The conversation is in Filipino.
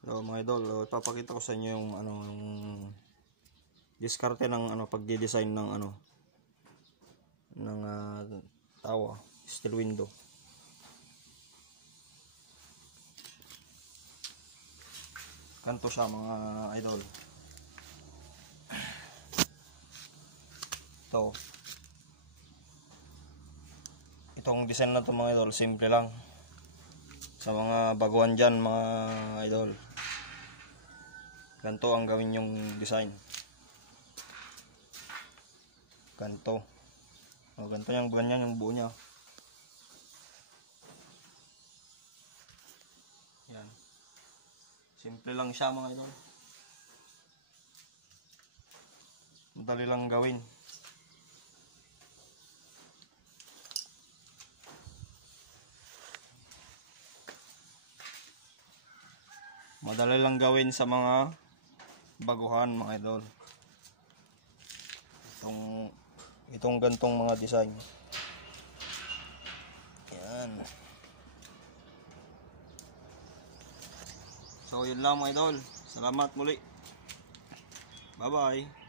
So mga idol, ipapakita ko sa inyo yung yung diskarte ng pagdi-design ng ng tawa, steel window. Ganito siya mga idol. Itong design na to mga idol, simple lang. Sa mga baguhan dyan mga idol, ganito ang gawin yung design. Ganito. Ganito yung ganyan yung buo niya. Yan. Simple lang siya mga idol. Madali lang gawin. Madali lang gawin sa mga baguhan mga idol. Itong gantong mga design. Yan. So yun lang mga idol. Salamat muli. Bye bye.